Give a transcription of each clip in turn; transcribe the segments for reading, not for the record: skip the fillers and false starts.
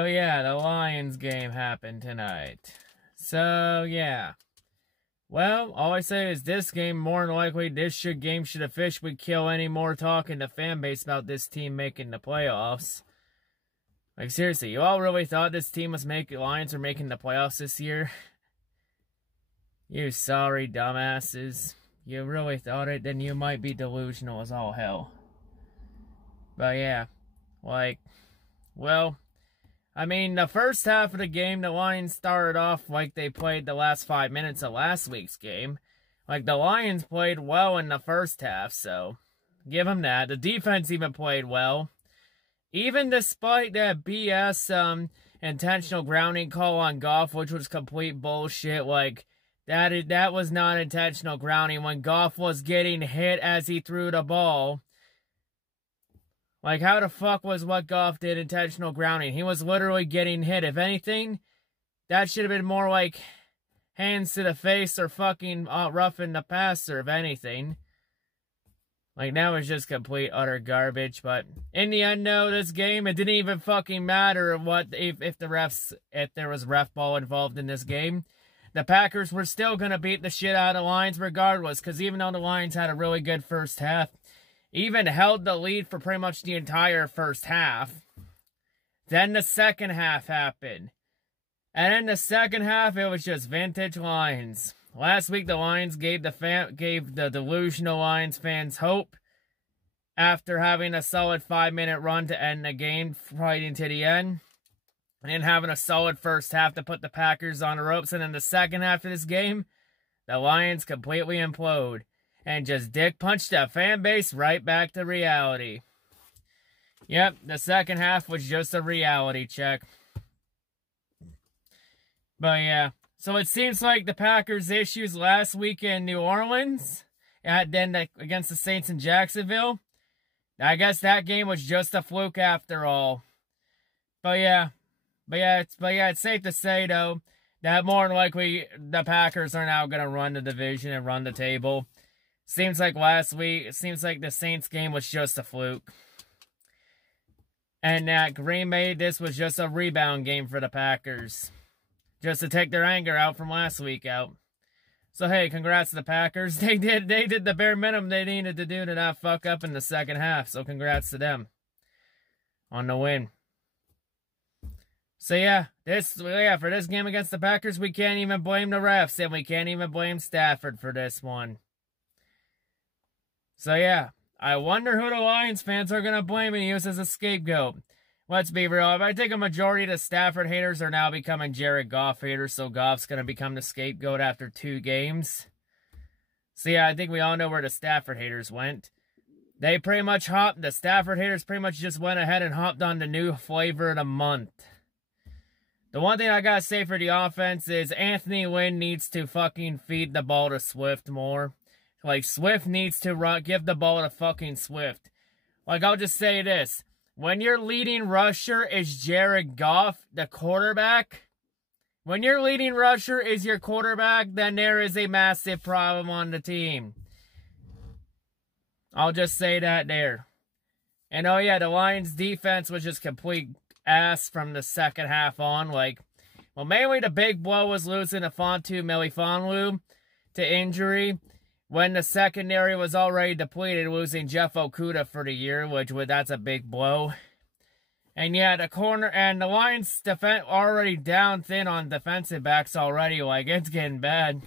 So yeah, the Lions game happened tonight. So yeah. Well, all I say is this game, more than likely, game should officially kill any more talk in the fan base about this team making the playoffs. Like, seriously, you all really thought this team Lions were making the playoffs this year? You sorry dumbasses. You really thought it? Then you might be delusional as all hell. But yeah, like, well, I mean, the first half of the game, the Lions started off like they played the last 5 minutes of last week's game. Like, the Lions played well in the first half, so give them that. The defense even played well. Even despite that BS intentional grounding call on Goff, which was complete bullshit, like, that was not intentional grounding when Goff was getting hit as he threw the ball. Like, how the fuck was what Goff did intentional grounding? He was literally getting hit. If anything, that should have been more like hands to the face or fucking roughing the passer, if anything. Like, that was just complete, utter garbage. But in the end, though, this game, it didn't even fucking matter if there was ref ball involved in this game. The Packers were still going to beat the shit out of the Lions regardless, because even though the Lions had a really good first half, even held the lead for pretty much the entire first half. Then the second half happened. And in the second half, it was just vintage Lions. Last week, the Lions gave the delusional Lions fans hope after having a solid 5-minute run to end the game, fighting to the end. And then having a solid first half to put the Packers on the ropes. And in the second half of this game, the Lions completely implode. And just dick punched the fan base right back to reality. Yep, the second half was just a reality check. But yeah, so it seems like the Packers' issues last week in New Orleans, against the Saints in Jacksonville, I guess that game was just a fluke after all. But yeah, it's safe to say though that more than likely the Packers are now going to run the division and run the table. Seems like the Saints game was just a fluke. And that Green Bay, this was just a rebound game for the Packers. Just to take their anger out from last week out. So hey, congrats to the Packers. They did the bare minimum they needed to do to not fuck up in the second half. So congrats to them on the win. So yeah, for this game against the Packers, we can't even blame the refs, and we can't even blame Stafford for this one. So yeah, I wonder who the Lions fans are going to blame and use as a scapegoat. Let's be real, I think a majority of the Stafford haters are now becoming Jared Goff haters, so Goff's going to become the scapegoat after 2 games. So yeah, I think we all know where the Stafford haters went. The Stafford haters pretty much just went ahead and hopped on the new flavor of the month. The one thing I gotta say for the offense is Anthony Lynn needs to fucking feed the ball to Swift more. Like, Swift needs to give the ball to fucking Swift. Like, I'll just say this. When your leading rusher is Jared Goff, the quarterback, when your leading rusher is your quarterback, then there is a massive problem on the team. I'll just say that there. And oh yeah, the Lions defense was just complete ass from the second half on. Like, well, mainly the big blow was losing Afonso Melifonwu to injury. When the secondary was already depleted, losing Jeff Okudah for the year, that's a big blow. And yeah, the Lions defense already down thin on defensive backs already. Like, it's getting bad.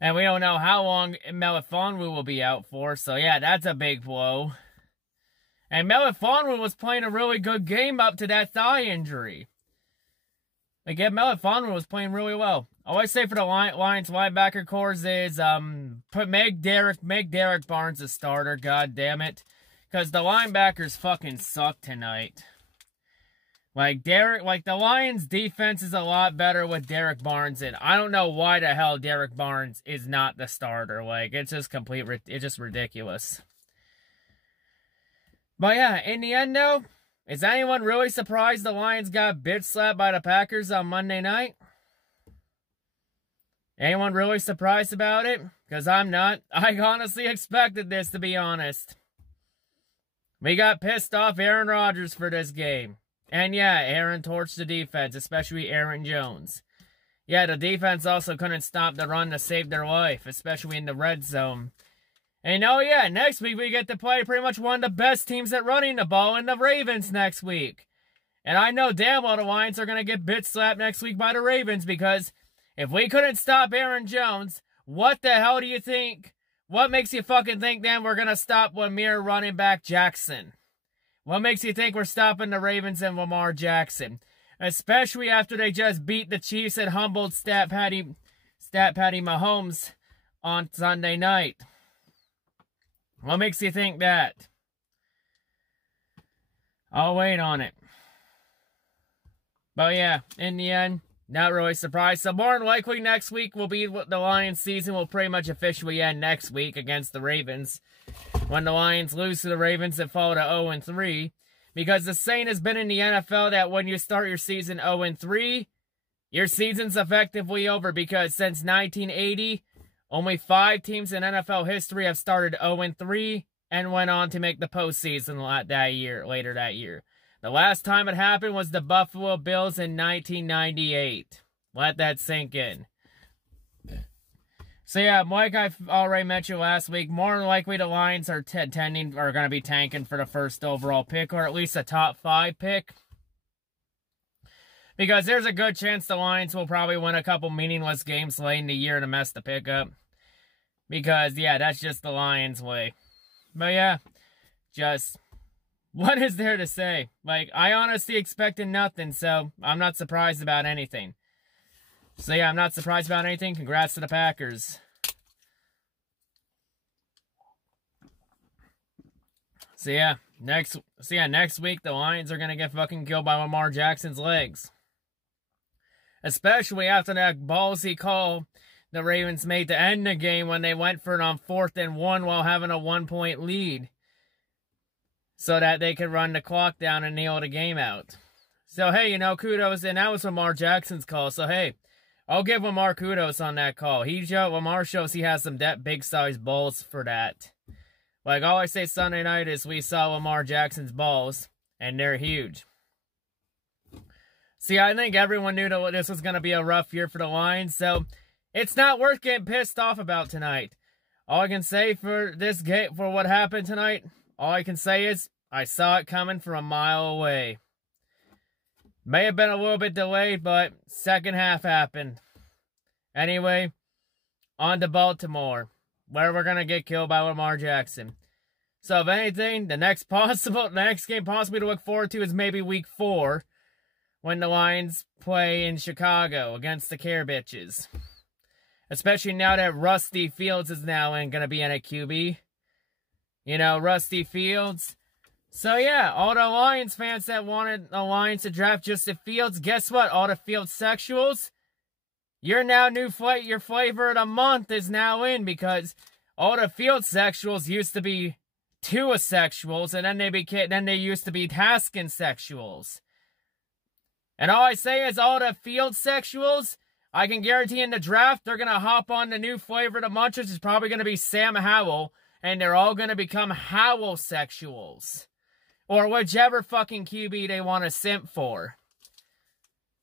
And we don't know how long Melifonwu will be out for. So yeah, that's a big blow. And Melifonwu was playing a really good game up to that thigh injury. Like, yeah, Melifonwu was playing really well. All I say for the Lions linebacker cores is make Derek Barnes a starter, god damn it. Because the linebackers fucking suck tonight. The Lions defense is a lot better with Derek Barnes in. I don't know why the hell Derek Barnes is not the starter. Like, it's just ridiculous. But yeah, in the end though, is anyone really surprised the Lions got bitch slapped by the Packers on Monday night? Anyone really surprised about it? Because I'm not. I honestly expected this, to be honest. We got pissed off Aaron Rodgers for this game. And yeah, Aaron torched the defense, especially Aaron Jones. Yeah, the defense also couldn't stop the run to save their life, especially in the red zone. And oh yeah, next week we get to play pretty much one of the best teams at running the ball in the Ravens next week. And I know damn well the Lions are going to get bit slapped next week by the Ravens, because if we couldn't stop Aaron Jones, what the hell do you think? What makes you fucking think then we're going to stop Lamar running back Jackson? What makes you think we're stopping the Ravens and Lamar Jackson? Especially after they just beat the Chiefs and humbled Stat Patty Mahomes on Sunday night. What makes you think that? I'll wait on it. But yeah, in the end, not really surprised. So more than likely next week will be the Lions season will pretty much officially end next week against the Ravens. When the Lions lose to the Ravens and fall to 0-3. Because the saying has been in the NFL that when you start your season 0-3, your season's effectively over, because since 1980, only 5 teams in NFL history have started 0-3 and went on to make the postseason later that year. The last time it happened was the Buffalo Bills in 1998. Let that sink in. So yeah, like I already mentioned last week, more than likely the Lions are going to be tanking for the first overall pick, or at least a top 5 pick. Because there's a good chance the Lions will probably win a couple meaningless games late in the year to mess the pick up. Because, yeah, that's just the Lions' way. But yeah, just, what is there to say? Like, I honestly expected nothing, so I'm not surprised about anything. So yeah, I'm not surprised about anything. Congrats to the Packers. So yeah, next week the Lions are gonna get fucking killed by Lamar Jackson's legs. Especially after that ballsy call the Ravens made to end the game when they went for it on 4th and 1 while having a 1-point lead, so that they could run the clock down and nail the game out. So hey, kudos, and that was Lamar Jackson's call. So hey, I'll give Lamar kudos on that call. Lamar shows he has some big size balls for that. Like all I say Sunday night is we saw Lamar Jackson's balls, and they're huge. See, I think everyone knew that this was going to be a rough year for the Lions, so it's not worth getting pissed off about tonight. All I can say for this game, for what happened tonight, all I can say is I saw it coming from a mile away. May have been a little bit delayed, but second half happened. Anyway, on to Baltimore, where we're going to get killed by Lamar Jackson. So if anything, the next game possibly to look forward to is maybe week 4, when the Lions play in Chicago against the Care Bitches. Especially now that Rusty Fields is now going to be in a QB. Rusty Fields. So yeah, all the Lions fans that wanted the Lions to draft Justin Fields, guess what? All the Fields sexuals, your flavor of the month is now in, because all the Fields sexuals used to be Tua sexuals, and then they used to be Haskins sexuals. And all I say is all the Fields sexuals, I can guarantee in the draft they're gonna hop on the new flavor of the month, which is probably gonna be Sam Howell, and they're all gonna become Howell sexuals. Or whichever fucking QB they want to simp for.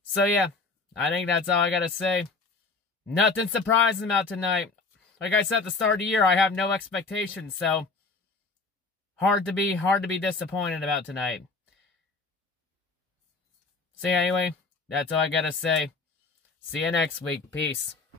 So yeah, I think that's all I gotta say. Nothing surprising about tonight. Like I said at the start of the year, I have no expectations, so hard to be disappointed about tonight. So yeah, anyway, that's all I gotta say. See you next week. Peace.